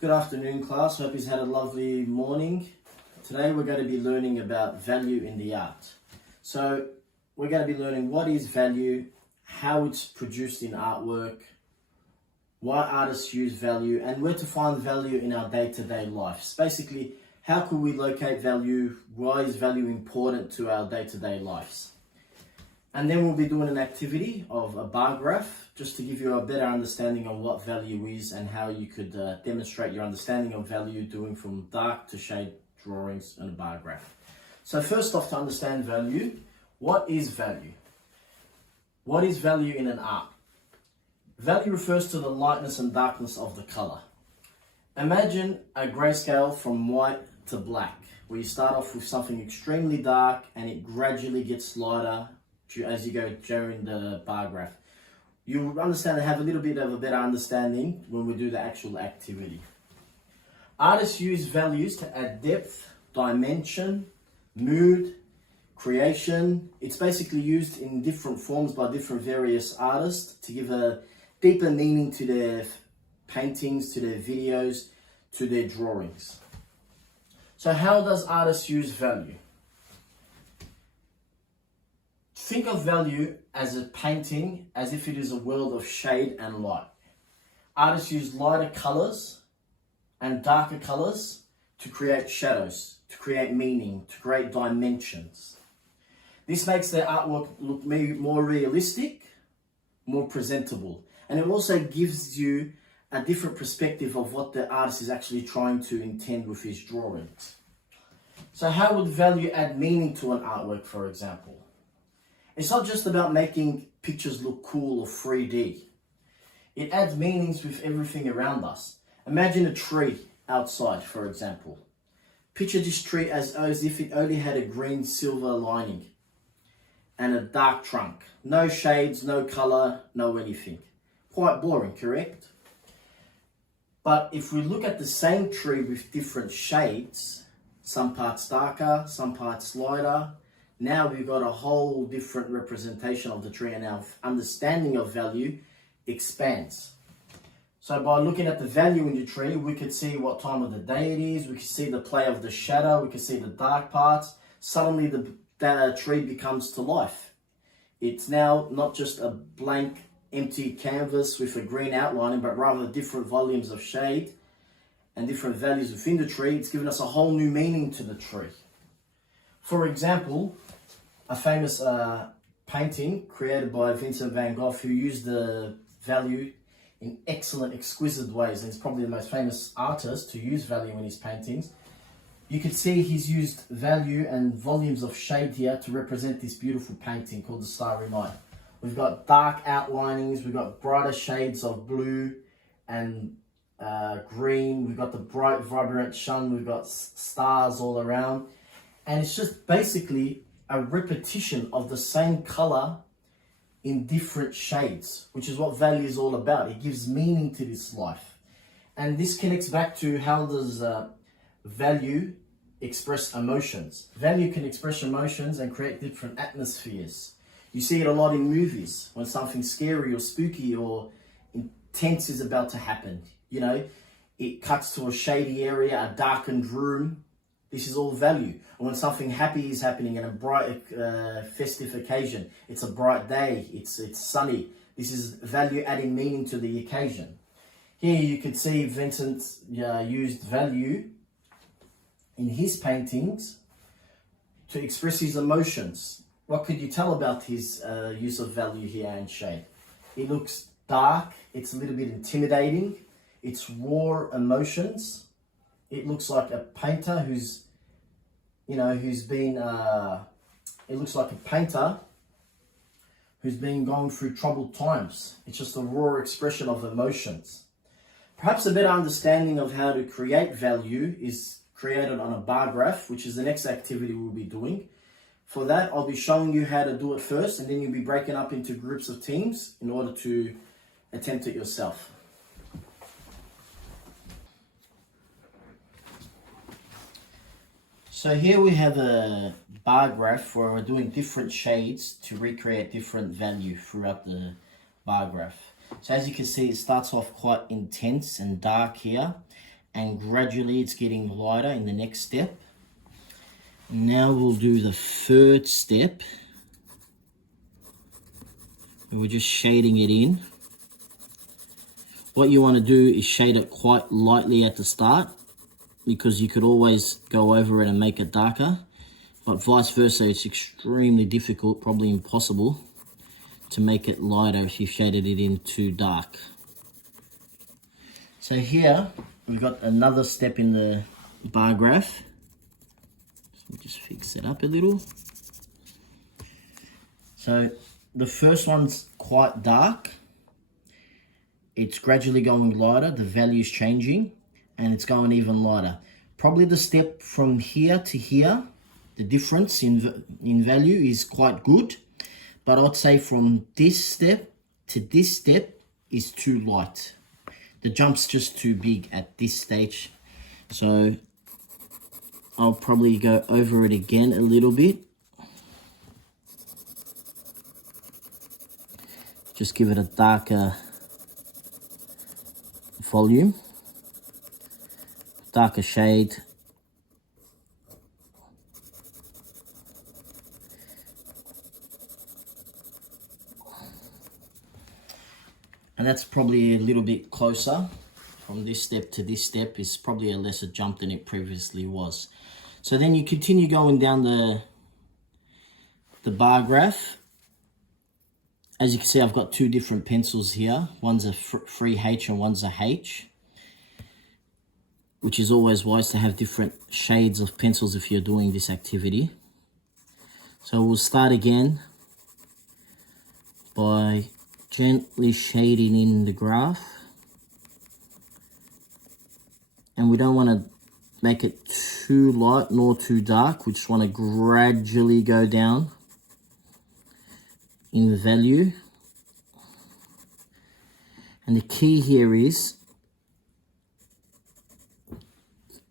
Good afternoon, class. Hope you've had a lovely morning. Today we're going to be learning about value in the art. So we're going to be learning what is value, how it's produced in artwork, why artists use value, and where to find value in our day-to-day lives. Basically, how can we locate value? Why is value important to our day-to-day lives? And then we'll be doing an activity of a bar graph, just to give you a better understanding of what value is and how you could demonstrate your understanding of value doing from dark to shade drawings and a bar graph. So first off, to understand value, what is value? What is value in an art? Value refers to the lightness and darkness of the color. Imagine a grayscale from white to black, where you start off with something extremely dark and it gradually gets lighter as you go during the bar graph. You'll understand and have a little bit of a better understanding when we do the actual activity. Artists use values to add depth, dimension, mood, creation. It's basically used in different forms by different various artists to give a deeper meaning to their paintings, to their videos, to their drawings. So how does artists use value? Think of value as a painting as if it is a world of shade and light. Artists use lighter colors and darker colors to create shadows, to create meaning, to create dimensions. This makes their artwork look more realistic, more presentable, and it also gives you a different perspective of what the artist is actually trying to intend with his drawings. So how would value add meaning to an artwork, for example? It's not just about making pictures look cool or 3D. It adds meanings with everything around us. Imagine a tree outside, for example. Picture this tree as if it only had a green silver lining and a dark trunk. No shades, no color, no anything. Quite boring, correct? But if we look at the same tree with different shades, some parts darker, some parts lighter, now we've got a whole different representation of the tree, and our understanding of value expands. So by looking at the value in the tree, we could see what time of the day it is, we can see the play of the shadow, we can see the dark parts. Suddenly the tree becomes to life. It's now not just a blank, empty canvas with a green outlining, but rather different volumes of shade and different values within the tree. It's given us a whole new meaning to the tree. For example, a famous painting created by Vincent van Gogh, who used the value in excellent, exquisite ways, and he's probably the most famous artist to use value in his paintings. You can see he's used value and volumes of shade here to represent this beautiful painting called The Starry Night. We've got dark outlinings, we've got brighter shades of blue and green, we've got the bright, vibrant sun, we've got stars all around. And it's just basically a repetition of the same color in different shades, which is what value is all about. It gives meaning to this life. And this connects back to how does value express emotions. Value can express emotions and create different atmospheres. You see it a lot in movies when something scary or spooky or intense is about to happen. You know, it cuts to a shady area, a darkened room. This is all value. And when something happy is happening in a bright festive occasion, it's a bright day, it's sunny. This is value adding meaning to the occasion. Here you can see Vincent used value in his paintings to express his emotions. What could you tell about his use of value here and shade? It looks dark, it's a little bit intimidating, it's raw emotions. It looks like a painter who's been going through troubled times. It's just a raw expression of emotions. Perhaps a better understanding of how to create value is created on a bar graph, which is the next activity we'll be doing. For that, I'll be showing you how to do it first, and then you'll be breaking up into groups of teams in order to attempt it yourself. So here we have a bar graph where we're doing different shades to recreate different value throughout the bar graph. So as you can see, it starts off quite intense and dark here, and gradually it's getting lighter in the next step. Now we'll do the third step. We're just shading it in. What you want to do is shade it quite lightly at the start, because you could always go over it and make it darker, but vice versa, it's extremely difficult, probably impossible, to make it lighter if you shaded it in too dark. So here we've got another step in the bar graph. So just fix it up a little. So the first one's quite dark. It's gradually going lighter, the value's changing, and it's going even lighter. Probably the step from here to here, the difference in value is quite good, but I'd say from this step to this step is too light. The jump's just too big at this stage. So I'll probably go over it again a little bit. Just give it a darker volume, darker shade. And that's probably a little bit closer. From this step to this step is probably a lesser jump than it previously was. So then you continue going down the bar graph. As you can see, I've got two different pencils here. One's a free H and one's a H, which is always wise to have different shades of pencils if you're doing this activity. So we'll start again by gently shading in the graph. And we don't want to make it too light nor too dark. We just want to gradually go down in the value. And the key here is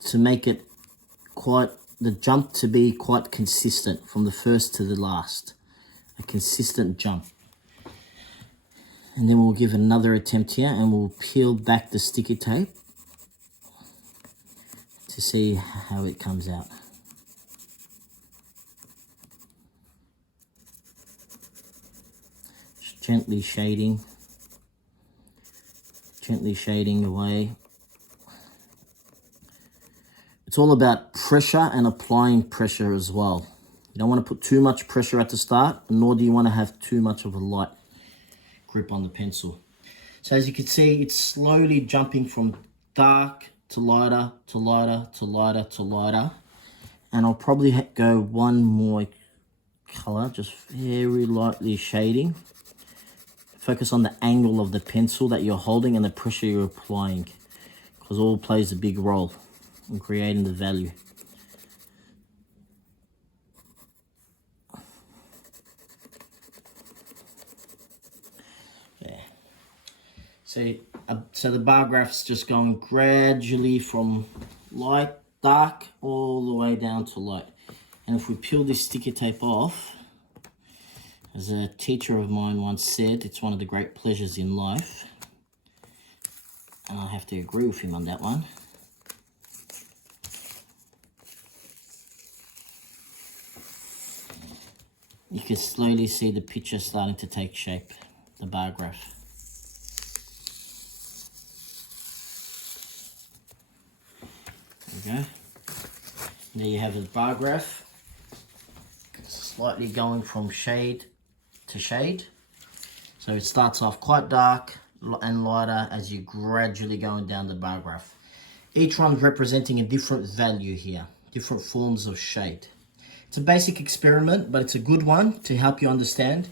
to make it the jump to be quite consistent from the first to the last. A consistent jump. And then we'll give another attempt here and we'll peel back the sticky tape to see how it comes out. Just gently shading away. It's all about pressure and applying pressure as well. You don't want to put too much pressure at the start, nor do you want to have too much of a light grip on the pencil. So as you can see, it's slowly jumping from dark to lighter, to lighter, to lighter, to lighter. And I'll probably go one more color, just very lightly shading. Focus on the angle of the pencil that you're holding and the pressure you're applying, because all plays a big role in creating the value. So the bar graph's just going gradually from light, dark, all the way down to light. And if we peel this sticky tape off, as a teacher of mine once said, it's one of the great pleasures in life. And I have to agree with him on that one. You can slowly see the picture starting to take shape, the bar graph. There we go. There you have the bar graph. Slightly going from shade to shade. So it starts off quite dark and lighter as you're gradually going down the bar graph. Each one's representing a different value here, different forms of shade. It's a basic experiment, but it's a good one to help you understand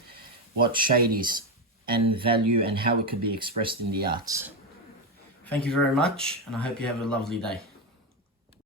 what shade is and value and how it could be expressed in the arts. Thank you very much, and I hope you have a lovely day.